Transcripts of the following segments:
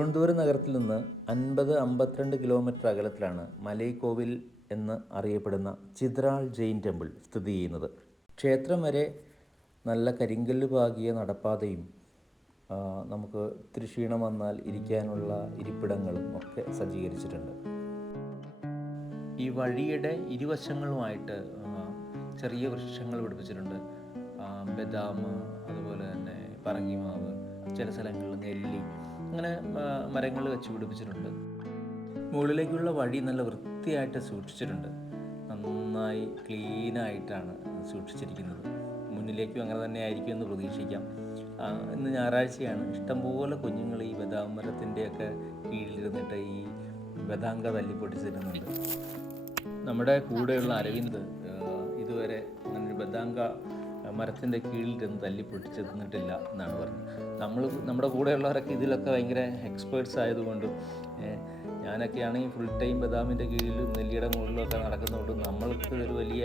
തിരുവനന്തപുരം നഗരത്തിൽ നിന്ന് 50-52 കിലോമീറ്റർ അകലത്തിലാണ് മലൈക്കോവിൽ എന്ന് അറിയപ്പെടുന്ന ചിത്രാൾ ജെയിൻ ടെമ്പിൾ സ്ഥിതി ചെയ്യുന്നത്. ക്ഷേത്രം വരെ നല്ല കരിങ്കല്ല് പാകിയ നടപ്പാതയും നമുക്ക് ഇത്തിരി ക്ഷീണം വന്നാൽ ഇരിക്കാനുള്ള ഇരിപ്പിടങ്ങളും ഒക്കെ സജ്ജീകരിച്ചിട്ടുണ്ട്. ഈ വഴിയുടെ ഇരുവശങ്ങളുമായിട്ട് ചെറിയ വൃക്ഷങ്ങൾ പിടിപ്പിച്ചിട്ടുണ്ട്. ബദാം, അതുപോലെ തന്നെ പറങ്കിമാവ്, ചില സ്ഥലങ്ങളിൽ നെല്ലി, അങ്ങനെ മരങ്ങൾ വെച്ച് പിടിപ്പിച്ചിട്ടുണ്ട്. മുകളിലേക്കുള്ള വഴി നല്ല വൃത്തിയായിട്ട് സൂക്ഷിച്ചിട്ടുണ്ട്. നന്നായി ക്ലീനായിട്ടാണ് സൂക്ഷിച്ചിരിക്കുന്നത്. മുന്നിലേക്കും അങ്ങനെ തന്നെ ആയിരിക്കും എന്ന് പ്രതീക്ഷിക്കാം. ഇന്ന് ഞായറാഴ്ചയാണ്. ഇഷ്ടംപോലെ കുഞ്ഞുങ്ങൾ ഈ ബദാം മരത്തിൻ്റെയൊക്കെ കീഴിലിരുന്നിട്ട് ഈ ബദാങ്ക തല്ലി പൊട്ടിച്ചിരുന്നുണ്ട്. നമ്മുടെ കൂടെയുള്ള അരവിന്ദ് ഇതുവരെ അങ്ങനെ ബദാങ്ക മരത്തിൻ്റെ കീഴിലിരുന്ന് തല്ലി പൊട്ടിച്ചെന്നിട്ടില്ല എന്നാണ് പറഞ്ഞത്. നമ്മുടെ കൂടെയുള്ളവരൊക്കെ ഇതിലൊക്കെ ഭയങ്കര എക്സ്പേർട്സ് ആയതുകൊണ്ടും ഞാനൊക്കെ ആണെങ്കിൽ ഫുൾ ടൈം ബദാമിൻ്റെ കീഴിലും നെല്ലിയുടെ മുകളിലും ഒക്കെ നടക്കുന്നതുകൊണ്ട് നമ്മൾക്ക് ഒരു വലിയ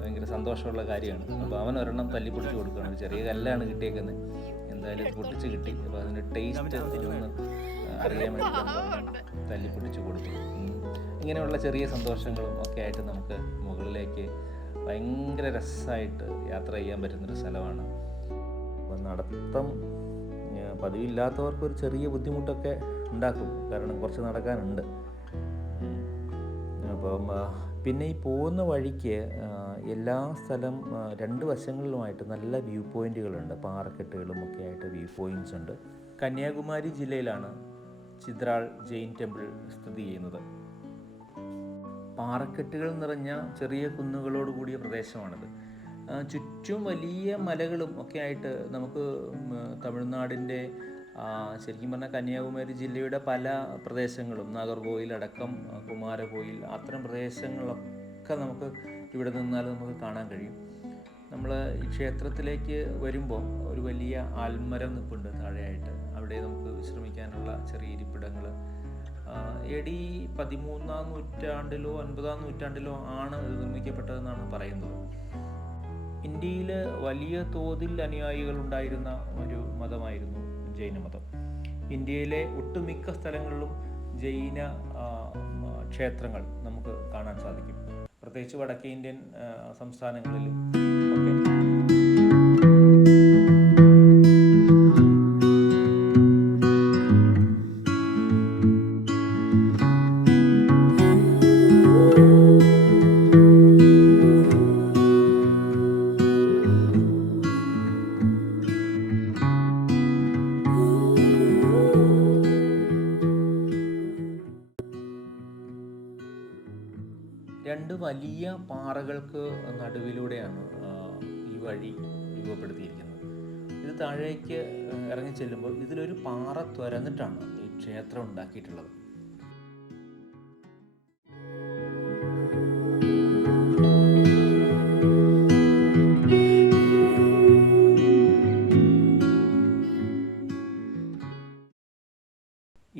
ഭയങ്കര സന്തോഷമുള്ള കാര്യമാണ്. അപ്പോൾ അവൻ ഒരെണ്ണം തല്ലി പൊട്ടിച്ച് കൊടുക്കണം. ഒരു ചെറിയ കല്ലാണ് കിട്ടിയേക്കുന്നത്. എന്തായാലും ഇത് പൊട്ടിച്ച് കിട്ടി. അപ്പോൾ അതിൻ്റെ ടേസ്റ്റ് ഒന്ന് അറിയാൻ വേണ്ടി തല്ലി പൊട്ടിച്ച് കൊടുത്തു. ഇങ്ങനെയുള്ള ചെറിയ സന്തോഷങ്ങളും ഒക്കെ ആയിട്ട് നമുക്ക് മുകളിലേക്ക് ഭയങ്കര രസമായിട്ട് യാത്ര ചെയ്യാൻ പറ്റുന്നൊരു സ്ഥലമാണ്. അപ്പോൾ നടത്തം പതിവില്ലാത്തവർക്കൊരു ചെറിയ ബുദ്ധിമുട്ടൊക്കെ ഉണ്ടാക്കും, കാരണം കുറച്ച് നടക്കാനുണ്ട്. അപ്പം പിന്നെ ഈ പോകുന്ന വഴിക്ക് എല്ലാ സ്ഥലം രണ്ട് വശങ്ങളിലുമായിട്ട് നല്ല വ്യൂ പോയിൻറ്റുകളുണ്ട്. പാറക്കെട്ടുകളും ഒക്കെ ആയിട്ട് വ്യൂ പോയിൻറ്റ്സ് ഉണ്ട്. കന്യാകുമാരി ജില്ലയിലാണ് ചിത്രാൾ ജെയിൻ ടെമ്പിൾ സ്ഥിതി ചെയ്യുന്നത്. പാറക്കെട്ടുകൾ നിറഞ്ഞ ചെറിയ കുന്നുകളോട് കൂടിയ പ്രദേശമാണിത്. ചുറ്റും വലിയ മലകളും ഒക്കെ ആയിട്ട് നമുക്ക് തമിഴ്നാടിൻ്റെ ശരിക്കും പറഞ്ഞാൽ കന്യാകുമാരി ജില്ലയുടെ പല പ്രദേശങ്ങളും, നാഗർകോയിൽ അടക്കം, കുമാരകോയിൽ, അത്തരം പ്രദേശങ്ങളൊക്കെ നമുക്ക് ഇവിടെ നിന്നാൽ നമുക്ക് കാണാൻ കഴിയും. നമ്മൾ ഈ ക്ഷേത്രത്തിലേക്ക് വരുമ്പോൾ ഒരു വലിയ ആൽമരം നിൽപ്പുണ്ട് താഴെയായിട്ട്. അവിടെ നമുക്ക് വിശ്രമിക്കാനുള്ള ചെറിയ ഇരിപ്പിടങ്ങൾ AD 13-ാം നൂറ്റാണ്ടിലോ 9-ാം നൂറ്റാണ്ടിലോ ആണ് ഇത് നിർമ്മിക്കപ്പെട്ടതെന്നാണ് പറയുന്നത്. ഇന്ത്യയിൽ വലിയ തോതിൽ അനുയായികൾ ഉണ്ടായിരുന്ന ഒരു മതമായിരുന്നു ജൈനമതം. ഇന്ത്യയിലെ ഒട്ടുമിക്ക സ്ഥലങ്ങളിലും ജൈന ക്ഷേത്രങ്ങൾ നമുക്ക് കാണാൻ സാധിക്കും. പ്രത്യേകിച്ച് വടക്കേ ഇന്ത്യൻ സംസ്ഥാനങ്ങളിലും ഒക്കെ. രണ്ട് വലിയ പാറകൾക്ക് നടുവിലൂടെയാണ് ഈ വഴി രൂപപ്പെടുത്തിയിരിക്കുന്നത്. ഇത് താഴേക്ക് ഇറങ്ങി ചെല്ലുമ്പോൾ ഇതിലൊരു പാറ തുരന്നിട്ടാണ് ഈ ക്ഷേത്രം ഉണ്ടാക്കിയിട്ടുള്ളത്.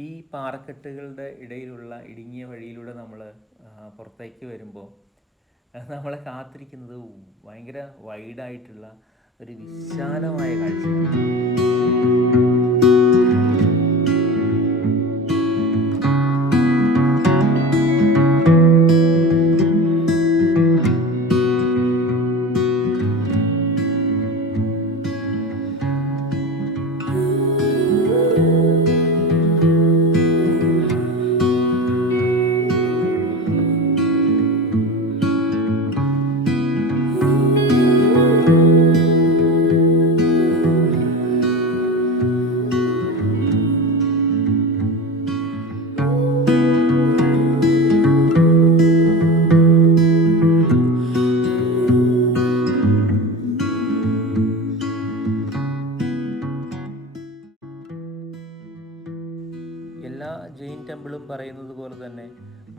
ഈ പാറക്കെട്ടുകളുടെ ഇടയിലുള്ള ഇടുങ്ങിയ വഴിയിലൂടെ നമ്മൾ പുറത്തേക്ക് വരുമ്പോൾ നമ്മളെ കാത്തിരിക്കുന്നത് ഭയങ്കര വൈഡായിട്ടുള്ള ഒരു വിശാലമായ കാഴ്ചയാണ്. എല്ലാ ജെയിൻ ടെമ്പിളും പറയുന്നത് പോലെ തന്നെ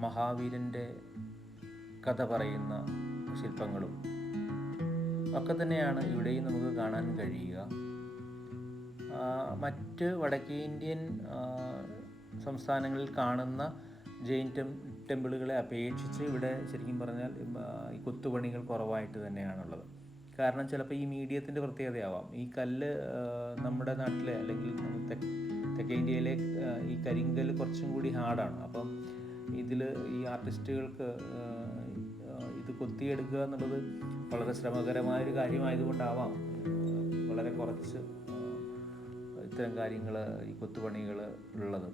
മഹാവീരൻ്റെ കഥ പറയുന്ന ശില്പങ്ങളും ഒക്കെ തന്നെയാണ് ഇവിടെയും നമുക്ക് കാണാൻ കഴിയുക. മറ്റ് വടക്കേ ഇന്ത്യൻ സംസ്ഥാനങ്ങളിൽ കാണുന്ന ജെയിൻ ടെമ്പിളുകളെ അപേക്ഷിച്ച് ഇവിടെ ശരിക്കും പറഞ്ഞാൽ ഈ കൊത്തുപണികൾ കുറവായിട്ട് തന്നെയാണുള്ളത്. കാരണം ചിലപ്പോൾ ഈ മീഡിയത്തിൻ്റെ പ്രത്യേകതയാവാം. ഈ കല്ല് നമ്മുടെ നാട്ടിലെ അല്ലെങ്കിൽ തെക്കേ ഇന്ത്യയിലെ ഈ കരിങ്കൽ കുറച്ചും കൂടി ഹാർഡാണ്. അപ്പം ഇതിൽ ഈ ആർട്ടിസ്റ്റുകൾക്ക് ഇത് കൊത്തിയെടുക്കുക എന്നുള്ളത് വളരെ ശ്രമകരമായൊരു കാര്യമായതുകൊണ്ടാവാം വളരെ കുറച്ച് ഇത്തരം കാര്യങ്ങൾ, ഈ കൊത്തുപണികൾ ഉള്ളത്.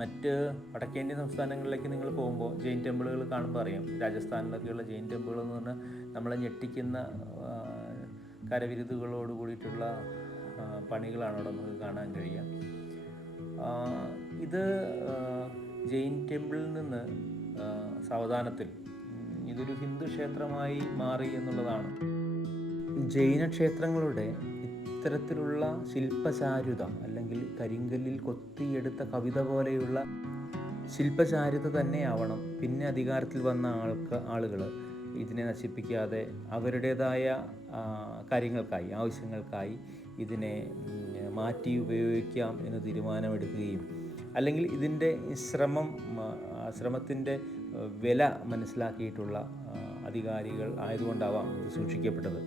മറ്റ് വടക്കേന്ത്യൻ സംസ്ഥാനങ്ങളിലേക്ക് നിങ്ങൾ പോകുമ്പോൾ ജെയിൻ ടെമ്പിളുകൾ കാണുമ്പോൾ അറിയാം. രാജസ്ഥാനിലൊക്കെയുള്ള ജെയിൻ ടെമ്പിൾ എന്ന് പറഞ്ഞാൽ നമ്മളെ ഞെട്ടിക്കുന്ന കരവിരുതുകളോട് കൂടിയിട്ടുള്ള പണികളാണ് അവിടെ നമുക്ക് കാണാൻ കഴിയുക. ഇത് ജെയിൻ ടെമ്പിളിൽ നിന്ന് സാവധാനത്തിൽ ഇതൊരു ഹിന്ദു ക്ഷേത്രമായി മാറി എന്നുള്ളതാണ്. ജൈന ക്ഷേത്രങ്ങളുടെ ഇത്തരത്തിലുള്ള ശില്പചാരുത അല്ലെങ്കിൽ കരിങ്കല്ലിൽ കൊത്തിയെടുത്ത കവിത പോലെയുള്ള ശില്പചാരുത തന്നെയാവണം പിന്നെ അധികാരത്തിൽ വന്ന ആളുകൾ ഇതിനെ നശിപ്പിക്കാതെ അവരുടേതായ കാര്യങ്ങൾക്കായി, ആവശ്യങ്ങൾക്കായി ഇതിനെ മാറ്റി ഉപയോഗിക്കാം എന്ന് തീരുമാനമെടുക്കുകയും അല്ലെങ്കിൽ ഇതിൻ്റെ ശ്രമത്തിൻ്റെ വില മനസ്സിലാക്കിയിട്ടുള്ള അധികാരികൾ ആയതുകൊണ്ടാവാം ഇത് സൂക്ഷിക്കപ്പെട്ടത്.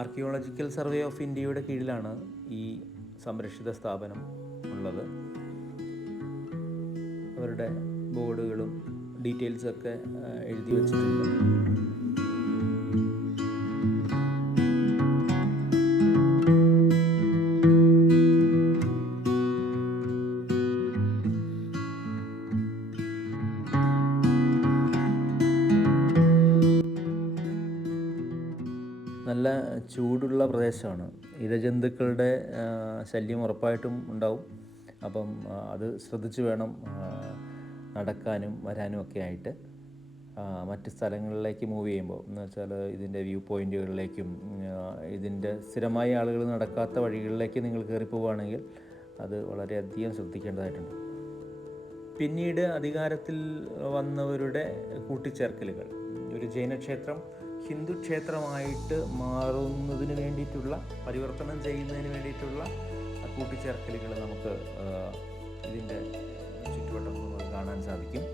ആർക്കിയോളജിക്കൽ സർവേ ഓഫ് ഇന്ത്യയുടെ കീഴിലാണ് ഈ സംരക്ഷിത സ്ഥാപനം ഉള്ളത്. അവരുടെ ബോർഡുകളും ഡീറ്റെയിൽസൊക്കെ എഴുതി വച്ചിട്ടുണ്ട്. നല്ല ചൂടുള്ള പ്രദേശമാണ്. ഇഴജന്തുക്കളുടെ ശല്യം ഉറപ്പായിട്ടും ഉണ്ടാവും. അപ്പം അത് ശ്രദ്ധിച്ച് വേണം നടക്കാനും വരാനും ഒക്കെ ആയിട്ട്. മറ്റ് സ്ഥലങ്ങളിലേക്ക് മൂവ് ചെയ്യുമ്പോൾ എന്ന് വെച്ചാൽ ഇതിൻ്റെ വ്യൂ പോയിൻറ്റുകളിലേക്കും ഇതിൻ്റെ സ്ഥിരമായി ആളുകൾ നടക്കാത്ത വഴികളിലേക്ക് നിങ്ങൾ കയറി പോവുകയാണെങ്കിൽ അത് വളരെയധികം ശ്രദ്ധിക്കേണ്ടതായിട്ടുണ്ട്. പിന്നീട് അധികാരത്തിൽ വന്നവരുടെ കൂട്ടിച്ചേർക്കലുകൾ, ഒരു ജൈനക്ഷേത്രം ഹിന്ദു ക്ഷേത്രമായിട്ട് മാറുന്നതിന് വേണ്ടിയിട്ടുള്ള, പരിവർത്തനം ചെയ്യുന്നതിന് വേണ്ടിയിട്ടുള്ള കൂട്ടിച്ചേർക്കലുകൾ നമുക്ക് ഇതിൻ്റെ ചുറ്റുവട്ടത്ത് നമുക്ക് കാണാൻ സാധിക്കും.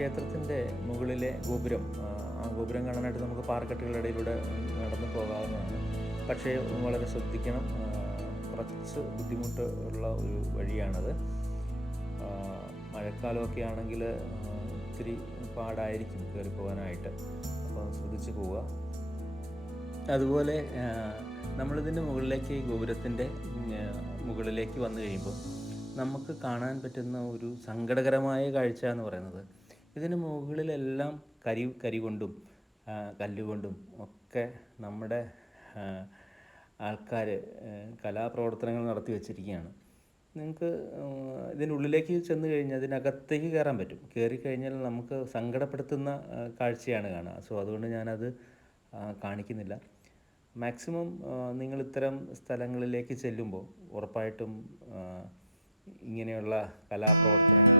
ക്ഷേത്രത്തിൻ്റെ മുകളിലെ ഗോപുരം, ആ ഗോപുരം കാണാനായിട്ട് നമുക്ക് പാറക്കെട്ടുകളുടെ ഇടയിലൂടെ നടന്നു പോകാവുന്നതാണ്. പക്ഷേ വളരെ ശ്രദ്ധിക്കണം, കുറച്ച് ബുദ്ധിമുട്ട് ഉള്ള ഒരു വഴിയാണത്. മഴക്കാലമൊക്കെ ആണെങ്കിൽ ഒത്തിരി പാടായിരിക്കും കയറി പോകാനായിട്ട്, അപ്പോൾ ശ്രദ്ധിച്ച് പോവുക. അതുപോലെ നമ്മളിതിൻ്റെ മുകളിലേക്ക്, ഗോപുരത്തിൻ്റെ മുകളിലേക്ക് വന്നു കഴിയുമ്പോൾ നമുക്ക് കാണാൻ പറ്റുന്ന ഒരു സങ്കടകരമായ കാഴ്ച എന്ന് പറയുന്നത്, ഇതിന് മുകളിലെല്ലാം കരി കൊണ്ടും കല്ലുകൊണ്ടും ഒക്കെ നമ്മുടെ ആൾക്കാർ കലാപ്രവർത്തനങ്ങൾ നടത്തി വച്ചിരിക്കുകയാണ്. നിങ്ങൾക്ക് ഇതിനുള്ളിലേക്ക് ചെന്ന് കഴിഞ്ഞാൽ അതിനകത്തേക്ക് കയറാൻ പറ്റും. കയറിക്കഴിഞ്ഞാൽ നമുക്ക് സങ്കടപ്പെടുത്തുന്ന കാഴ്ചയാണ് കാണുക. സോ അതുകൊണ്ട് ഞാനത് കാണിക്കുന്നില്ല. മാക്സിമം നിങ്ങൾ ഇത്തരം സ്ഥലങ്ങളിലേക്ക് ചെല്ലുമ്പോൾ ഉറപ്പായിട്ടും ഇങ്ങനെയുള്ള കലാപ്രവർത്തനങ്ങൾ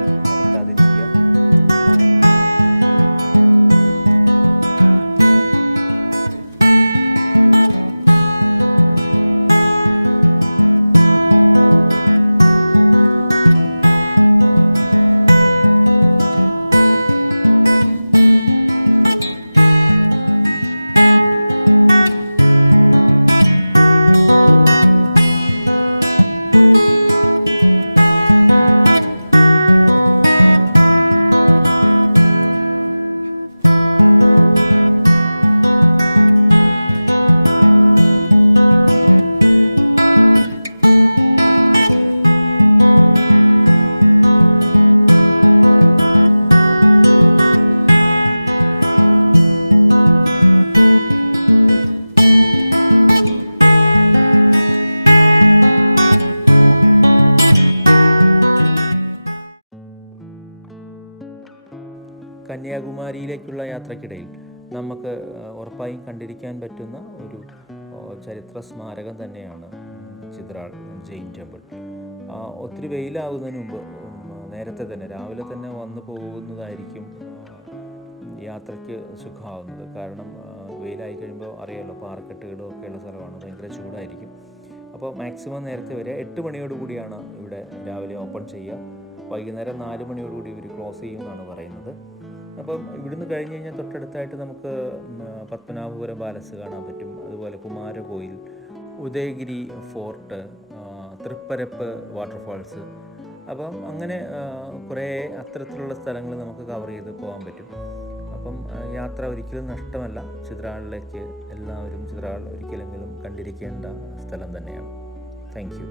കന്യാകുമാരിയിലേക്കുള്ള യാത്രക്കിടയിൽ നമുക്ക് ഉറപ്പായും കണ്ടിരിക്കാൻ പറ്റുന്ന ഒരു ചരിത്ര സ്മാരകം തന്നെയാണ് ചിത്രാൾ ജെയിൻ ടെമ്പിൾ. ഒത്തിരി വെയിലാവുന്നതിന് മുമ്പ് നേരത്തെ തന്നെ, രാവിലെ തന്നെ വന്നു പോകുന്നതായിരിക്കും യാത്രയ്ക്ക് സുഖമാവുന്നത്. കാരണം വെയിലായി കഴിയുമ്പോൾ അറിയാമല്ലോ, പാറക്കെട്ടുകളും ഒക്കെയുള്ള സ്ഥലമാണ്, ഭയങ്കര ചൂടായിരിക്കും. അപ്പോൾ മാക്സിമം നേരത്തെ വരെ 8 മണിയോടുകൂടിയാണ് ഇവിടെ രാവിലെ ഓപ്പൺ ചെയ്യുക. വൈകുന്നേരം 4 മണിയോടുകൂടി ഇവർ ക്ലോസ് ചെയ്യുമെന്നാണ് പറയുന്നത്. അപ്പം ഇവിടുന്ന് കഴിഞ്ഞ് കഴിഞ്ഞാൽ തൊട്ടടുത്തായിട്ട് നമുക്ക് പത്മനാഭപുരം പാലസ് കാണാൻ പറ്റും. അതുപോലെ കുമാരകോയിൽ, ഉദയഗിരി ഫോർട്ട്, തൃപ്പരപ്പ് വാട്ടർഫാൾസ്. അപ്പം അങ്ങനെ കുറേ അത്തരത്തിലുള്ള സ്ഥലങ്ങൾ നമുക്ക് കവർ ചെയ്ത് പോകാൻ പറ്റും. അപ്പം യാത്ര ഒരിക്കലും നഷ്ടമല്ല. ചിത്രാളിലേക്ക് എല്ലാവരും, ചിത്രാൾ ഒരിക്കലെങ്കിലും കണ്ടിരിക്കേണ്ട സ്ഥലം തന്നെയാണ്. Thank you.